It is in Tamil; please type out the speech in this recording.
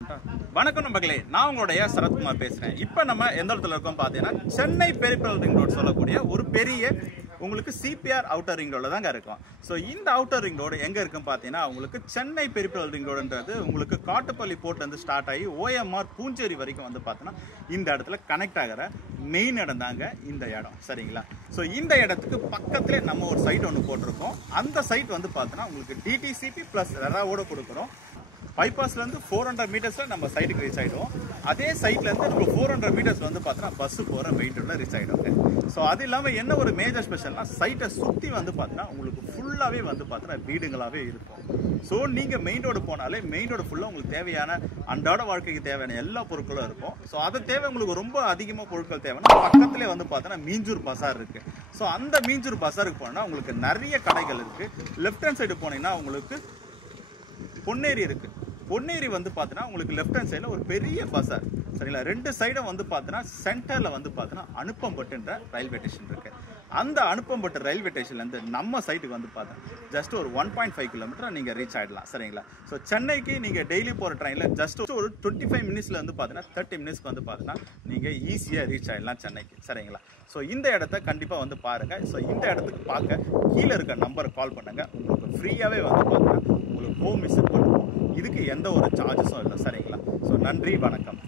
வணக்கம் நண்பர்களே, நான் உங்களுடைய சரத்குமார் பேசுறேன். இப்போ நம்ம எந்த இடத்துல இருக்கோம் பார்த்தீங்கன்னா, சென்னை பெரிஃபெரல் ரிங் ரோடு சொல்லக்கூடிய ஒரு பெரிய உங்களுக்கு சிபிஆர் அவுட்டர் ரிங் ரோடில் தாங்க இருக்கும். ஸோ இந்த அவுட்டர் ரிங் ரோடு எங்கே இருக்குன்னு பார்த்தீங்கன்னா, உங்களுக்கு சென்னை பெரிஃபெரல் ரிங் ரோடுன்றது உங்களுக்கு காட்டுப்பள்ளி போர்ட்லேருந்து ஸ்டார்ட் ஆகி ஓஎம்ஆர் பூஞ்சேரி வரைக்கும் வந்து பார்த்தீங்கன்னா இந்த இடத்துல கனெக்ட் ஆகிற மெயின் இடம் தாங்க இந்த இடம். சரிங்களா? ஸோ இந்த இடத்துக்கு பக்கத்துலேயே நம்ம ஒரு சைட் ஒன்று போட்டிருக்கோம். அந்த சைட் வந்து பார்த்தீங்கன்னா உங்களுக்கு டிடிசிபி ப்ளஸ் ரெராவோட கொடுக்குறோம். பைபாஸ்லேருந்து 400 மீட்டர்ஸில் நம்ம சைட்டுக்கு ரீச் ஆகிடுவோம். அதே சைட்லேருந்து நம்ம 400 மீட்டர்ஸ் வந்து பார்த்தோன்னா பஸ்ஸு போகிற மெயின் ரோடில் ரீச் ஆகிடுவோங்க. ஸோ அது இல்லாமல் என்ன ஒரு மேஜர் ஸ்பெஷல்னா, சைட்டை சுற்றி வந்து பார்த்தீங்கன்னா உங்களுக்கு ஃபுல்லாகவே வந்து பார்த்தீங்கன்னா வீடுங்களாகவே இருக்கும். ஸோ நீங்கள் மெயின் ரோடு போனாலே மெயின் ரோடு ஃபுல்லாக உங்களுக்கு தேவையான அன்றாட வாழ்க்கைக்கு தேவையான எல்லா பொருட்களும் இருக்கும். ஸோ அது தேவை உங்களுக்கு ரொம்ப அதிகமாக பொருட்கள் தேவைன்னா பக்கத்துலேயே வந்து பார்த்தோன்னா மீஞ்சூர் பசார் இருக்குது. ஸோ அந்த மீஞ்சூர் பசாருக்கு போனோன்னா உங்களுக்கு நிறைய கடைகள் இருக்குது. லெஃப்ட் ஹேண்ட் சைடு போனீங்கன்னா உங்களுக்கு பொன்னேரி இருக்குது. பொன்னேரி வந்து பார்த்தீங்கன்னா உங்களுக்கு லெஃப்ட் ஹேண்ட் சைடில் ஒரு பெரிய பசார். சரிங்களா? ரெண்டு சைடும் வந்து பார்த்தீங்கன்னா சென்டரில் வந்து பார்த்தீங்கன்னா அனுப்பம்பட்டுன்ற ரயில்வே ஸ்டேஷன் இருக்குது. அந்த அனுப்பம்பட்டு ரயில்வே ஸ்டேஷன்லேருந்து நம்ம சைட்டுக்கு வந்து பார்த்தீங்கன்னா ஜஸ்ட் ஒரு 1.5 கிலோமீட்டர் நீங்கள் ரீச் ஆகிடலாம். சரிங்களா? ஸோ சென்னைக்கு நீங்கள் டெய்லி போகிற ட்ரெயினில் ஜஸ்ட் ஒரு 25 மினிட்ஸில் வந்து பார்த்தீங்கன்னா 30 மினிட்ஸ்க்கு வந்து பார்த்தீங்கன்னா நீங்கள் ஈஸியாக ரீச் ஆகிடலாம் சென்னைக்கு. சரிங்களா? ஸோ இந்த இடத்த கண்டிப்பாக வந்து பாருங்கள். ஸோ இந்த இடத்துக்கு பார்க்க கீழே இருக்க நம்பரை கால் பண்ணுங்கள். உங்களுக்கு ஃப்ரீயாகவே வந்து பார்த்தீங்கன்னா உங்களுக்கு ஹோம் விசிட் பண்ணுவோம். இதுக்கு எந்த ஒரு சார்ஜஸும் இல்லை. சரிங்களா? ஸோ நன்றி, வணக்கம்.